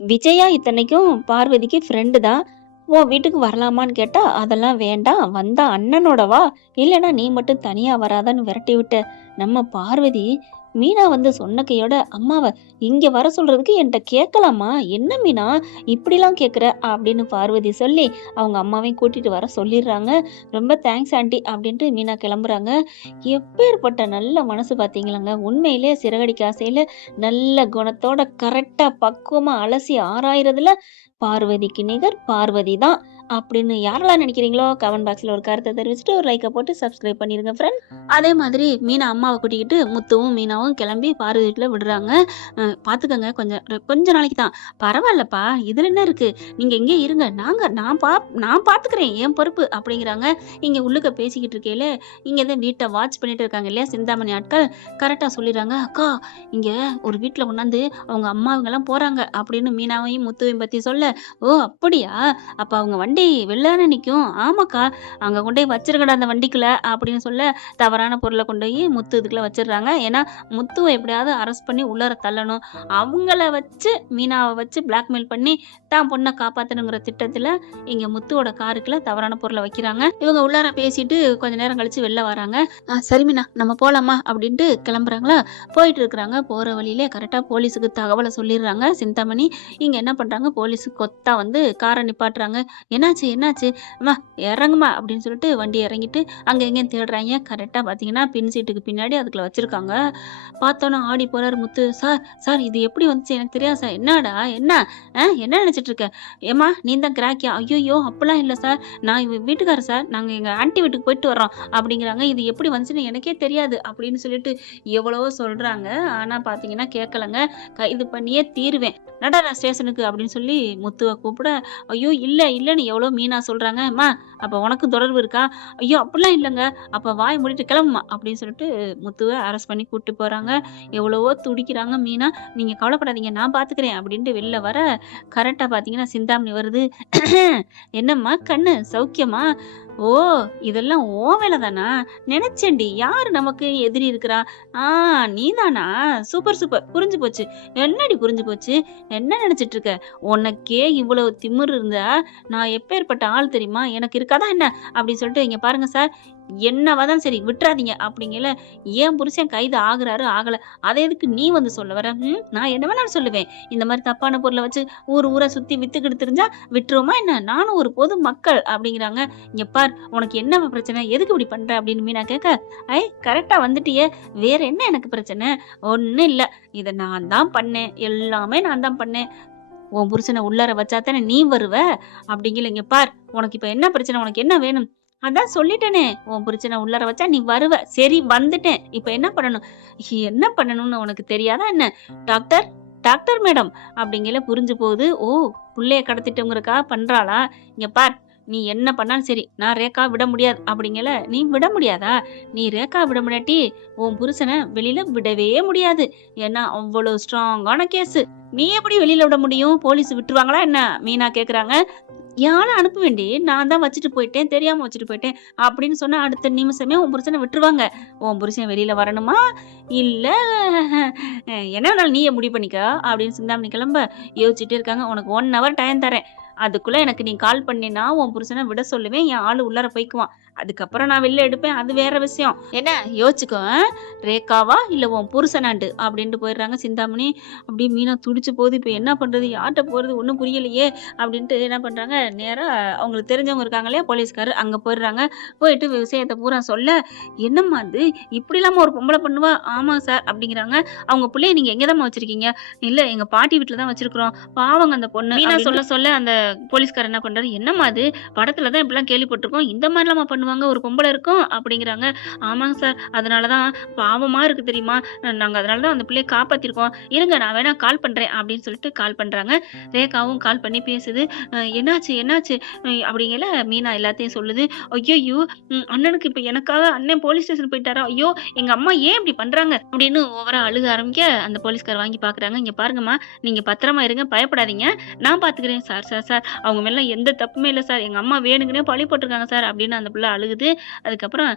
விஜயா இத்தனைக்கும் பார்வதிக்கு ஃப்ரெண்டு தான். உன் வீட்டுக்கு வரலாமான்னு கேட்டா, அதெல்லாம் வேண்டாம். வந்தா அண்ணனோட வா. இல்லன்னா நீ மட்டும் தனியா வராதன்னு விரட்டி விட்ட நம்ம பார்வதி, மீனா வந்து சொன்ன கையோட அம்மாவ இங்க வர சொல்றதுக்கு என்ட்ட கேட்கலாமா? என்ன மீனா இப்படிலாம் கேட்குற? அப்படின்னு பார்வதி சொல்லி, அவங்க அம்மாவையும் கூட்டிட்டு வர சொல்லிடுறாங்க. ரொம்ப தேங்க்ஸ் ஆன்ட்டி அப்படின்ட்டு மீனா கிளம்புறாங்க. எப்பேர்ப்பட்ட நல்ல மனசு பார்த்தீங்களாங்க. உண்மையிலே சிறகடிக்க ஆசையில நல்ல குணத்தோட கரெக்ட்டா பக்குவமா அலசி ஆராய்றதுல பார்வதிக்கு நிகர் பார்வதி தான் அப்படின்னு யாரெல்லாம் நினைக்கிறீங்களோ கமெண்ட் பாக்ஸ்ல ஒரு கருத்தை தெரிவிச்சுட்டு ஒரு லைக்கை போட்டு சப்ஸ்கிரைப் பண்ணிருங்க ஃப்ரெண்ட். அதே மாதிரி மீனா அம்மாவை கூட்டிக்கிட்டு முத்துவும் மீனாவும் கிளம்பி பார்வதி வீட்டில் விடுறாங்க. பார்த்துக்கங்க கொஞ்ச நாளைக்கு தான் பரவாயில்லப்பா, இதுல என்ன இருக்கு, நீங்க இங்கே இருங்க, நான் பார்த்துக்கிறேன், என் பொறுப்பு அப்படிங்கிறாங்க. இங்க உள்ளுக்க பேசிக்கிட்டு இருக்கையில இங்க தான் வீட்டை வாட்ச் பண்ணிட்டு இருக்காங்க இல்லையா சிந்தாமணி ஆட்கள், கரெக்டா சொல்லிடுறாங்க. அக்கா இங்க ஒரு வீட்டில் கொண்டாந்து அவங்க அம்மாவங்கெல்லாம் போறாங்க அப்படின்னு மீனாவையும் முத்துவையும் பத்தி சொல்ல, ஓ அப்படியா, அப்ப அவங்க வண்டி வெள்ளான நிற்கும். ஆமாக்கா அங்க கொண்டு போய் வச்சிருக்கடா அந்த வண்டிக்குள்ள அப்படின்னு சொல்ல, தவறான பொருளை கொண்டு போய் முத்து இதுக்குள்ள வச்சிடுறாங்க. ஏன்னா முத்துவை எப்படியாவது அரெஸ்ட் பண்ணி உள்ளர தள்ளணும், அவங்கள வச்சு மீனாவை வச்சு பிளாக்மெயில் பண்ணி தான் பொண்ணை காப்பாற்றணுங்கிற திட்டத்துல இங்க முத்துவோட காருக்குள்ள தவறான பொருளை வைக்கிறாங்க. இவங்க உள்ளார பேசிட்டு கொஞ்ச நேரம் கழிச்சு வெளில வராங்க. சரி மீனா நம்ம போலாமா அப்படின்ட்டு கிளம்புறாங்களா. போயிட்டு இருக்கிறாங்க. போற வழியிலே கரெக்டா போலீஸுக்கு தகவலை சொல்லிடுறாங்க சிந்தாமணி. இங்க என்ன பண்றாங்க, போலீஸு கொத்தா வந்து காரை நிப்பாட்டுறாங்க. என்னாச்சு அம்மா இறங்குமா அப்படின்னு சொல்லிட்டு வண்டி இறங்கிட்டு அங்க எங்கேயும் தேடுறாங்க. கரெக்டா பாத்தீங்கன்னா பின் சீட்டுக்கு பின்னாடி அதுக்குள்ள வச்சிருக்காங்க. பார்த்தோன்னா ஆடி போறாரு முத்து. சார் இது எப்படி வந்துச்சு எனக்கு தெரியாது சார். என்னடா என்ன நினைச்சிட்டு இருக்க? ஏமா நீ தான் கிராக்கியா? ஐயோ அப்பெல்லாம் இல்லை சார், நான் வீட்டுக்காரர் சார், நாங்க எங்க ஆன்ட்டி வீட்டுக்கு போயிட்டு வர்றோம் அப்படிங்கிறாங்க. இது எப்படி வந்துச்சுன்னு எனக்கே தெரியாது அப்படின்னு சொல்லிட்டு எவ்வளவோ சொல்றாங்க. ஆனா பாத்தீங்கன்னா கேட்கலங்க. கைது பண்ணியே தீருவேன், நடடா ஸ்டேஷனுக்கு அப்படின்னு சொல்லி முத்துவை கூப்பிட, ஐயோ இல்லைன்னு எவ்வளோ மீனா சொல்றாங்க. அம்மா அப்போ உனக்கு தொடர்பு இருக்கா? ஐயோ அப்படிலாம் இல்லைங்க, அப்போ வாய் மூடிட்டு கிளம்புமா அப்படின்னு சொல்லிட்டு முத்துவை அரெஸ்ட் பண்ணி கூப்பிட்டு போறாங்க. எவ்வளவோ துடிக்கிறாங்க மீனா. நீங்க கவலைப்படாதீங்க நான் பாத்துக்கிறேன் அப்படின்ட்டு வெளில வர கரெக்டா பாத்தீங்கன்னா சிந்தாமணி வருது. என்னம்மா கண்ணு சௌக்கியமா? ஓ இதெல்லாம் ஓ வேலை தானா? நினைச்சேன்டி யாரு நமக்கு எதிரி இருக்கிறா? நீதானா? சூப்பர் புரிஞ்சு போச்சு. என்னடி புரிஞ்சு போச்சு? என்ன நினைச்சிட்டு இருக்க? உனக்கே இவ்வளவு திமிரு இருந்தா நான் எப்பேற்பட்ட ஆள் தெரியுமா? எனக்கு இருக்காதா என்ன அப்படின்னு சொல்லிட்டு, இங்க பாருங்க சார், என்னவாதான் சரி விட்டுறாதீங்க அப்படிங்கல. ஏன் புருஷன் கைது ஆகுறாரு ஆகல, அதை எதுக்கு நீ வந்து சொல்ல வர? நான் என்ன வேணாலும் சொல்லுவேன். இந்த மாதிரி தப்பான பொருளை வச்சு ஊரை சுத்தி வித்துக்கிட்டு தெரிஞ்சா விட்டுருவோமா என்ன? நானும் ஒரு பொது மக்கள் அப்படிங்கிறாங்க. இங்க பார் உனக்கு என்ன பிரச்சனை, எதுக்கு இப்படி பண்ற அப்படின்னு மீனா கேட்க, கரெக்டா வந்துட்டியே, வேற என்ன எனக்கு பிரச்சனை? ஒன்னும் இல்ல, இதை நான் தான் பண்ணேன், எல்லாமே நான் தான் பண்ணேன். உன் புருஷனை உள்ளார வச்சாத்தானே நீ வருவ அப்படிங்கல. இங்க பார் உனக்கு இப்ப என்ன பிரச்சனை, உனக்கு என்ன வேணும்? அதான் சொல்லிட்டேனே, உன் புருஷனை உள்ளார வச்சா நீ வருவ. சரி வந்துட்டேன், இப்ப என்ன பண்ணணும்? என்ன பண்ணணும்னு உனக்கு தெரியாதா என்ன? டாக்டர் டாக்டர் மேடம் அப்படிங்கல. புரிஞ்சு போகுது. ஓ புள்ளைய கடத்திட்டோங்கிறக்கா பண்றாளா? இங்க பார் நீ என்ன பண்ணாலும் சரி நான் ரேகா விட முடியாது அப்படிங்கல. நீ விட முடியாதா? நீ ரேகா விட முடியாட்டி உன் புருஷனை வெளியில விடவே முடியாது. ஏன்னா அவ்வளவு ஸ்ட்ராங்கான கேஸ். நீ எப்படி வெளியில விட முடியும்? போலீஸ் விட்டுருவாங்களா என்ன? மீனா கேக்குறாங்க. யானை அனுப்ப வேண்டி நான் தான் வச்சுட்டு போயிட்டேன், தெரியாம வச்சுட்டு போயிட்டேன் அப்படின்னு சொன்னா அடுத்த நிமிஷமே உன் புருஷனை விட்டுருவாங்க. உன் புருஷன் வெளியில வரணுமா இல்ல என்ன நீயே முடிவு பண்ணிக்க அப்படின்னு சிந்தாமணி கிளம்ப யோசிச்சுட்டே இருக்காங்க. உனக்கு 1 hour டைம் தரேன், அதுக்குள்ள எனக்கு நீ கால் பண்ணினா உன் புருஷனை விட சொல்லுவேன், என் ஆளு உள்ளார போய்க்குவான், அதுக்கப்புறம் நான் வெளில எடுப்பேன், அது வேற விஷயம். என்ன யோசிச்சுக்கோ, ரேகாவா இல்ல உன் புருஷனாண்டு அப்படின்ட்டு போயிடுறாங்க சிந்தாமணி. அப்படியே மீனா துடிச்சு போகுது. இப்ப என்ன பண்றது, யார்கிட்ட போறது, ஒன்றும் புரியலையே அப்படின்ட்டு என்ன பண்றாங்க, நேரா அவங்களுக்கு தெரிஞ்சவங்க இருக்காங்க இல்லையா போலீஸ்காரர், அங்க போயிடுறாங்க. போயிட்டு விஷயத்தை பூரா சொல்ல, என்னம்மா அது இப்படி இல்லாம ஒரு பொம்பளை பண்ணுவா? ஆமா சார் அப்படிங்கிறாங்க. அவங்க பிள்ளைய நீங்க எங்கதான் வச்சிருக்கீங்க? இல்ல எங்க பாட்டி வீட்டுல தான் வச்சிருக்கிறோம், பாவங்க அந்த பொண்ணு மீனா சொல்ல அந்த போலீஸ்காரர் என்ன பண்றாரு, என்னம்மா அது படத்துலதான் இப்படிலாம் கேள்விப்பட்டிருக்கோம், இந்த மாதிரி இல்லாம பண்ணுவாங்க ஒரு பொம்பளை இருக்கும் அப்படிங்கிறாங்க. ஆமாங்க சார், அதனாலதான் பாவமா இருக்கு தெரியுமா, நாங்க அதனாலதான் அந்த பிள்ளைய காப்பாத்திருக்கோம், இருங்க நான் வேணா கால் பண்றேன் அப்படின்னு சொல்லிட்டு கால் பண்றாங்க. ரேகாவும் கால் பண்ணி பேசுது. என்னாச்சு அப்படிங்கல. மீனா எல்லாத்தையும் சொல்லுது. ஐயோ அண்ணனுக்கு இப்ப எனக்காக அண்ணன் போலீஸ் ஸ்டேஷன் போயிட்டாரா, ஐயோ எங்க அம்மா ஏன் இப்படி பண்றாங்க அப்படின்னு ஓவரா அழுக ஆரம்பிக்க அந்த போலீஸ்கார் வாங்கி பாக்குறாங்க. இங்க பாருங்கம்மா, நீங்க பத்திரமா இருங்க, பயப்படாதீங்க, நான் பாத்துக்கிறேன் சார் அவங்க மேல எந்த தப்புமே இல்லை சார், எங்க அம்மா வேணுங்கன்னே பழி போட்டிருக்காங்க சார் அப்படின்னு அந்த பிள்ளை அழுகுது. அதுக்கப்புறம்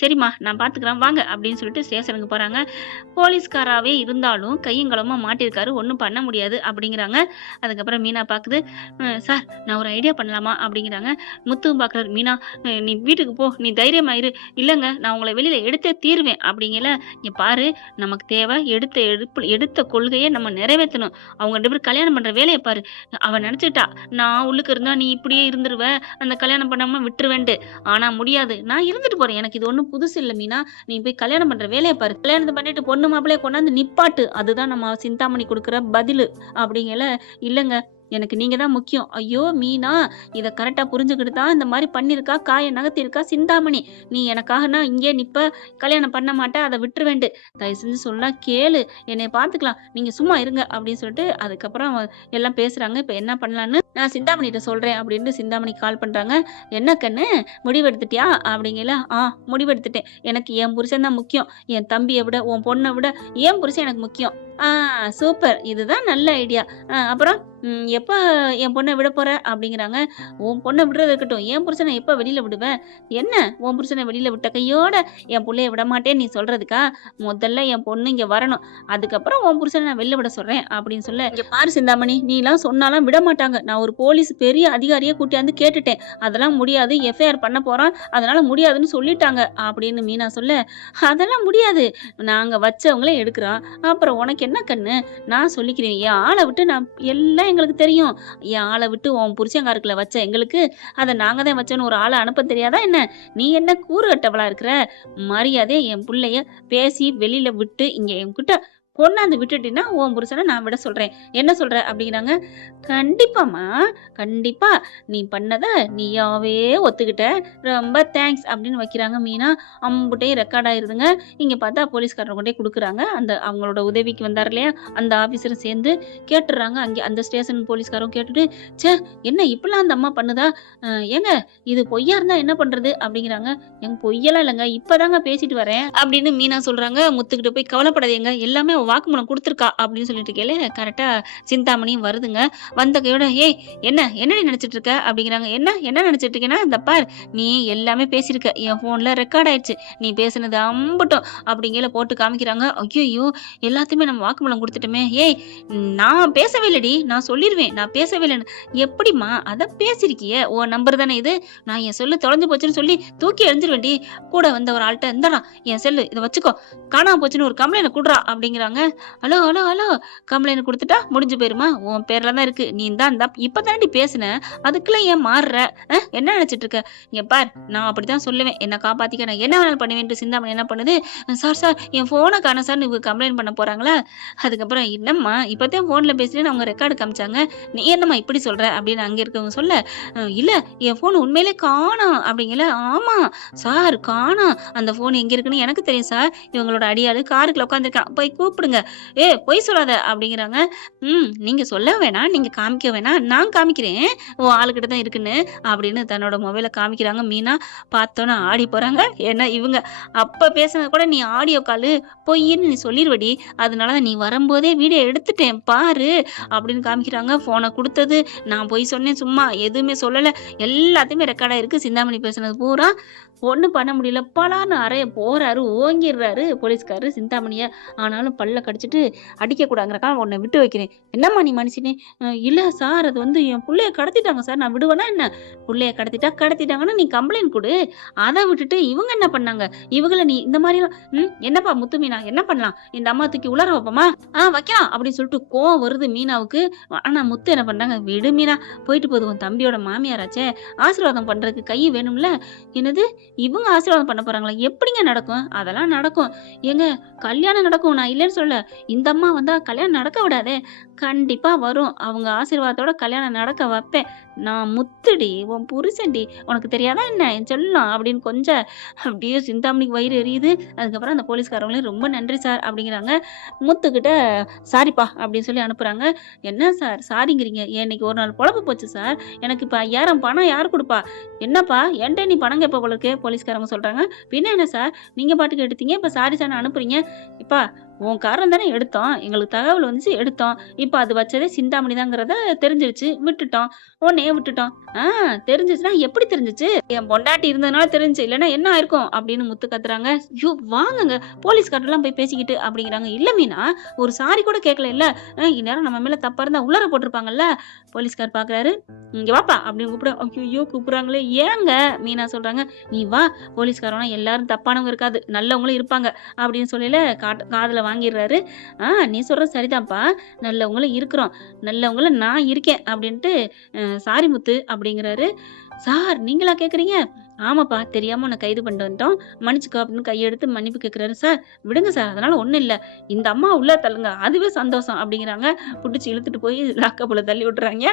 சரிம்மா நான் பார்த்துக்கிறேன் வாங்க அப்படின்னு சொல்லிட்டு ஸ்டேஷனுக்கு போறாங்க. போலீஸ்காராவே இருந்தாலும் கையும் களவுமா மாட்டியிருக்காரு. ஒண்ணும் பண்ண முடியாது அப்படிங்கிறாங்க. அதுக்கப்புறம் மீனா பாக்குது. சார் நான் ஒரு ஐடியா பண்ணலாமா அப்படிங்கிறாங்க. முத்துவும் பாக்குறாரு. மீனா நீ வீட்டுக்கு போ, நீ தைரியமாயிரு. இல்லங்க நான் உங்களை வெளியில எடுத்தே தீருவேன் அப்படிங்கல. இங்க பாரு நமக்கு தேவை எடுத்த கொள்கையை நம்ம நிறைவேற்றணும். அவங்க 2 பேரும் கல்யாணம் பண்ற வேலையை பாரு. அவ நினைச்சுட்டா நான் உள்ளுக்கு இருந்தா நீ இப்படியே இருந்துருவ, அந்த கல்யாணம் பண்ணாம விட்டுருவேன்ட்டு. ஆனா முடியாது. நான் இருந்துட்டு போறேன். எனக்கு இது ஒண்ணும் புதுசு இல்ல மீனா. நீ போய் கல்யாணம் பண்ற வேலையை பாரு. கல்யாணத்தை பண்ணிட்டு பொண்ணு மாப்பிள்ளைய கொண்டாந்து நிப்பாட்டு. அதுதான் நம்ம சிந்தாமணி கொடுக்குற பதிலு அப்படிங்கல. இல்லங்க எனக்கு நீங்க தான் முக்கியம். ஐயோ மீனா இத கரெக்டா புரிஞ்சுக்கிட்டு தான் இந்த மாதிரி பண்ணிருக்கா, காய நகர்த்திருக்கா சிந்தாமணி. நீ எனக்காகனா இங்கே நிப்ப, கல்யாணம் பண்ண மாட்ட, அதை விட்டுருவேண்டு. தயவு செஞ்சு சொன்னா கேளு, என்னைய பாத்துக்கலாம், நீங்க சும்மா இருங்க அப்படின்னு சொல்லிட்டு அதுக்கப்புறம் எல்லாம் பேசுறாங்க. இப்ப என்ன பண்ணலான்னு நான் சிந்தாமணிகிட்ட சொல்றேன் அப்படின்னு சிந்தாமணி கால் பண்றாங்க. என்ன கண்ணு முடிவெடுத்துட்டியா அப்படிங்கல. முடிவெடுத்துட்டேன். எனக்கு என் புருஷன் தான் முக்கியம். என் தம்பியை விட உன் பொண்ணை விட என் புருஷன் எனக்கு முக்கியம். சூப்பர், இதுதான் நல்ல ஐடியா. அப்புறம் எப்ப என் பொண்ணை விட போற அப்படிங்கிறாங்க. உன் பொண்ணை விடுறது இருக்கட்டும், என் புருஷனை எப்ப வெளியில விடுவேன்? என்ன உன் புருஷனை வெளியில விட்ட கையோட என் புள்ளைய விட மாட்டேன்னு நீ சொல்றதுக்கா? முதல்ல என் பொண்ணு இங்க வரணும், அதுக்கப்புறம் உன் புருஷனை நான் வெளில விட சொல்றேன் அப்படின்னு சொல்ல. இங்க பாரு சிந்தாமணி, நீ எல்லாம் சொன்னாலும் விட மாட்டாங்க. நான் ஒரு போலீஸ் பெரிய அதிகாரியை கூட்டியாந்து கேட்டுட்டேன். அதெல்லாம் முடியாது, எஃப்ஐஆர் பண்ண போறான், அதனால முடியாதுன்னு சொல்லிட்டாங்க அப்படின்னு மீனா சொல்ல. அதெல்லாம் முடியாது, நாங்க வச்சவங்களே எடுக்கிறோம். அப்புறம் உனக்கு என்ன கண்ணு? நான் சொல்லிக்கிறேன், என் ஆளை விட்டு நான் எல்லாம் எங்களுக்கு தெரியும். என் ஆளை விட்டு உன் புருஷங்காருக்குள்ள வச்ச எங்களுக்கு அதை நாங்க தான் வச்சோன்னு ஒரு ஆளை அனுப்ப தெரியாதா என்ன? நீ என்ன கூறு கட்டவளா இருக்கிற? மரியாதையா என் பிள்ளைய பேசி வெளியில விட்டு இங்க என்கிட்ட கொண்டாந்து விட்டுட்டீன்னா உன் புருஷனை நான் விட சொல்றேன். என்ன சொல்ற அப்படிங்கிறாங்க. கண்டிப்பாமா, கண்டிப்பா நீ பண்ணத நீயாவே ஒத்துக்கிட்ட, ரொம்ப தேங்க்ஸ் அப்படின்னு வைக்கிறாங்க. மீனா அம்புட்டையும் ரெக்கார்ட் ஆயிருதுங்க. இங்க பார்த்தா போலீஸ்காரங்க கொண்டே கொடுக்குறாங்க. அந்த அவங்களோட உதவிக்கு வந்தார் இல்லையா அந்த ஆபீசரும் சேர்ந்து கேட்டுறாங்க. அங்கே அந்த ஸ்டேஷன் போலீஸ்காரும் கேட்டுட்டு, சே என்ன இப்பெல்லாம் அந்த அம்மா பண்ணுதா? ஏங்க இது பொய்யா இருந்தா என்ன பண்றது அப்படிங்கிறாங்க. எங்க பொய்யெல்லாம் இல்லைங்க, இப்பதாங்க பேசிட்டு வரேன் அப்படின்னு மீனா சொல்றாங்க. முத்துக்கிட்ட போய் கவலைப்படாதீங்க, எல்லாமே வாக்குமூலம் கொடுத்துருக்கா அப்படின்னு சொல்லிட்டு கேளு. கரெக்டா சிந்தாமணியும் வருதுங்க. வந்த கையோட ஏய் என்னடி நினைச்சிட்டு இருக்க அப்படிங்கிறாங்க. என்ன நினைச்சிட்டு இருக்கேன்னா, இந்த பார் நீ எல்லாமே பேசியிருக்க, என் போன்ல ரெக்கார்ட் ஆயிடுச்சு, நீ பேசுனது அம்பட்டும் அப்படிங்கிற போட்டு காமிக்கிறாங்க. ஐயோ எல்லாத்தையுமே நம்ம வாக்குமூலம் கொடுத்துட்டோமே. ஏய் நான் பேசவே இல்லடி, நான் சொல்லிடுவேன் நான் பேசவே இல்லைன்னு. எப்படிமா அதை பேசிருக்கிய? ஓ நம்பர் தானே இது, நான் என் செல்லு தொலைஞ்சு போச்சுன்னு சொல்லி தூக்கி எறிஞ்சிருவேண்டி. கூட வந்த ஒரு ஆள்கிட்ட இந்தடா என் செல்லு, இதை வச்சுக்கோ, காணாம போச்சுன்னு ஒரு கம்ப்ளைண்ட் கொடுறா அப்படிங்கிறாங்க. ஹலோ ஹலோ ஹலோ கம்ப்ளைண்ட் கொடுத்துட்டா முடிஞ்சு போயிருமா? உன் பேர்ல தான் இருக்கு, நீ தான் இப்பதானடி பேசுன, அதுக்குள்ள ஏன் மாறுற? என்ன நினைச்சிட்டு இருக்க? இங்க பார் நான் அப்படித்தான் சொல்லுவேன், என்ன காப்பாத்திக்க நான் என்ன வேணாலும் பண்ணுவேன். சிந்தாமணி என்ன பண்ணுது, சார் என் போனை காண சார் நீங்க கம்ப்ளைண்ட் பண்ண போறாங்களா? அதுக்கப்புறம் என்னம்மா இப்பதான் போன்ல பேசுறேன்னு அவங்க ரெக்கார்டு காமிச்சாங்க, நீ என்னம்மா இப்படி சொல்ற அப்படின்னு அங்க இருக்கவங்க சொல்ல. இல்ல என் போன் உண்மையிலே காணோம் அப்படிங்கல. ஆமா சார் காணோம், அந்த போன் எங்க இருக்குன்னு எனக்கு தெரியும் சார், இவங்களோட அடியாளு காருக்குள்ள உட்காந்துருக்கான், போய் கூப்பிடுங்க. பொய் சொல்லாத அப்படிங்கிறாங்க. நீங்க சொல்ல வேணாம், நீங்க காமிக்க வேணாம், நான் காமிக்கிறேன் உன் ஆளுகிட்ட தான் இருக்குன்னு அப்படின்னு தன்னோட மொபைல காமிக்கிறாங்க. மீனா பார்த்தோன்னா ஆடி போறாங்க. ஏன்னா இவங்க அப்ப பேசுனது கூட நீ ஆடியோ காலு பொய்ன்னு நீ சொல்லிடுவடி, அதனாலதான் நீ வரும்போதே வீடியோ எடுத்துட்டேன் பாரு அப்படின்னு காமிக்கிறாங்க. போனை கொடுத்தது நான் பொய் சொன்னேன், சும்மா எதுவுமே சொல்லல, எல்லாத்தையுமே ரெக்கார்டா இருக்கு. சிந்தாமணி பேசுனது பூரா ஒன்றும் பண்ண முடியல. பலான்னு அறைய போறாரு, ஓங்கிடுறாரு போலீஸ்காரரு சிந்தாமணிய. ஆனாலும் பல்ல கடிச்சிட்டு அடிக்க கூடாங்கிறக்கா உன்னை விட்டு வைக்கிறேன். என்னம்மா நீ மனுஷனே? இல்ல சார் அது வந்து என் பிள்ளைய கடத்திட்டாங்க சார், நான் விடுவேனா என்ன? பிள்ளைய கடத்திட்டாங்கன்னா நீ கம்ப்ளைண்ட் கொடு. அதை விட்டுட்டு இவங்க என்ன பண்ணாங்க? இவங்கள நீ இந்த மாதிரி என்னப்பா முத்து மீனா என்ன பண்ணலாம்? இந்த அம்மா தூக்கி உலர வைப்போமா? வைக்கலாம் அப்படின்னு சொல்லிட்டு கோவம் வருது மீனாவுக்கு. ஆனா முத்து என்ன பண்ணாங்க, விடு மீனா போயிட்டு போகுது, உன் தம்பியோட மாமியாராச்சே, ஆசீர்வாதம் பண்றதுக்கு கை வேணும்ல. என்னது இவங்க ஆசீர்வாதம் பண்ண போறாங்களா? எப்படிங்க நடக்கும்? அதெல்லாம் நடக்கும் ஏங்க, கல்யாணம் நடக்கும், நான் இல்லைன்னு சொல்ல. இந்த அம்மா வந்தா கல்யாணம் நடக்க விடாதே, கண்டிப்பா வரும். அவங்க ஆசீர்வாதத்தோட கல்யாணம் நடக்க வைப்பேன். நான் முத்துடி, உன் புருஷன்டி, உனக்கு தெரியாதா என்ன என் சொல்லலாம் அப்படின்னு கொஞ்சம் அப்படியே சிந்தாமணிக்கு வயிறு எரியுது. அதுக்கப்புறம் அந்த போலீஸ்காரவங்களையும் ரொம்ப நன்றி சார் அப்படிங்கிறாங்க. முத்துக்கிட்ட சாரிப்பா அப்படின்னு சொல்லி அனுப்புறாங்க. என்ன சார் சாரிங்கிறீங்க? இன்னைக்கு ஒரு நாள் பொழப்பு போச்சு சார், எனக்கு இப்போ 5000 பணம் யார் கொடுப்பா? என்னப்பா என்கிட்ட நீ பணம் கேட்ப போல இருக்கு போலீஸ்காரங்க சொல்றாங்க. பின்ன என்ன சார் நீங்க பாட்டுக்கு எடுத்தீங்க, இப்ப சாரி சார் அனுப்புறீங்க? இப்பா உன் காரணம் தானே எடுத்தோம். எங்களுக்கு தகவல் வந்துச்சு எடுத்தோம். இப்ப அது வச்சதே சிந்தாமணி தாங்கிறத தெரிஞ்சிருச்சு. விட்டுட்டோம். உன்னையே விட்டுட்டோம். ஆ தெரிஞ்சுச்சுன்னா எப்படி தெரிஞ்சுச்சு? என் பொண்டாட்டி இருந்ததுனால தெரிஞ்சுச்சு. இல்லன்னா என்ன ஆயிருக்கும்? அப்படின்னு முத்து கத்துறாங்க. ஐயோ! வாங்கங்க. போலீஸ்கார்ட்டலாம் போய் பேசிக்கிட்டு அப்படிங்கிறாங்க. இல்ல மீனா, ஒரு சாரி கூட கேட்கல இல்ல. இந்நேரம் நம்ம மேல தப்பா இருந்தா உள்ளார போட்டுருப்பாங்கல்ல. போலீஸ்கார் பார்க்குறாரு. இங்க வாப்பா அப்படின்னு கூப்பிடுறாங்க. ஐயய்யோ! கூப்பிடுறாங்களே. ஏங்க? மீனா சொல்றாங்க. நீ வா. போலீஸ்காரனா எல்லாரும் தப்பானவங்க இருக்காது. நல்லவங்களும் இருப்பாங்க. அப்படின்னு சொல்லயில காதுல வாங்கிடுறாரு. நீ சொல்றது சரிதான்ப்பா. நல்லவங்களும் இருக்கிறோம். நல்லவங்களும் நான் இருக்கேன் அப்படின்ட்டு, சாரி முத்து அப்படிங்கிறாரு. சார் நீங்களா கேட்குறீங்க? ஆமாப்பா தெரியாம உன்ன கைது பண்ணிட்டு வந்துட்டோம். மன்னிச்சுக்கோ அப்படின்னு கையெடுத்து மன்னிப்பு கேட்குறாரு. சார் விடுங்க சார். அதனால ஒண்ணும் இல்ல. இந்த அம்மா உள்ள தள்ளுங்க. அதுவே சந்தோஷம் அப்படிங்கிறாங்க. புடிச்சு இழுத்துட்டு போய் லாக்கப்ல தள்ளி விட்டுறாங்க.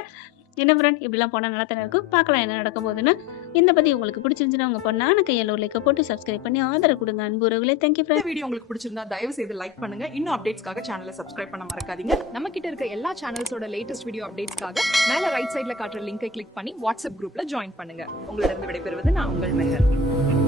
என்ன ஃப்ரெண்ட் இப்படிலாம் போனா நல்லா தானே இருக்கும். பார்க்கலாம் என்ன நடக்க போகுதுன்னு. இந்த பதிவு உங்களுக்கு பிடிச்சிருந்துச்சுன்னா உங்க பொண்ணான கையில ஒரு லைக்க போட்டு சப்ஸ்கிரைப் பண்ணி ஆதரவு கொடுங்க. அன்பு உறவுகளே. தேங்க்யூ இந்த ஃப்ரெண்ட். வீடியோ உங்களுக்கு பிடிச்சிருந்தா தயவு செய்து லைக் பண்ணுங்க. இன்னும் அப்டேட்ஸ்க்காக சேனலை சப்ஸ்கிரைப் பண்ண மறக்காதீங்க. நம்ம கிட்ட இருக்க எல்லா சேனல்ஸோட லேட்டஸ்ட் வீடியோ அப்டேட்ஸ்க்காக மேல ரைட் சைடுல காட்டுற லிங்கை கிளிக் பண்ணி வாட்ஸ்அப் குரூப்ல ஜாயின் பண்ணுங்க. உங்களிடம் விடைபெறுவது நான் உங்கள் மெஹர்.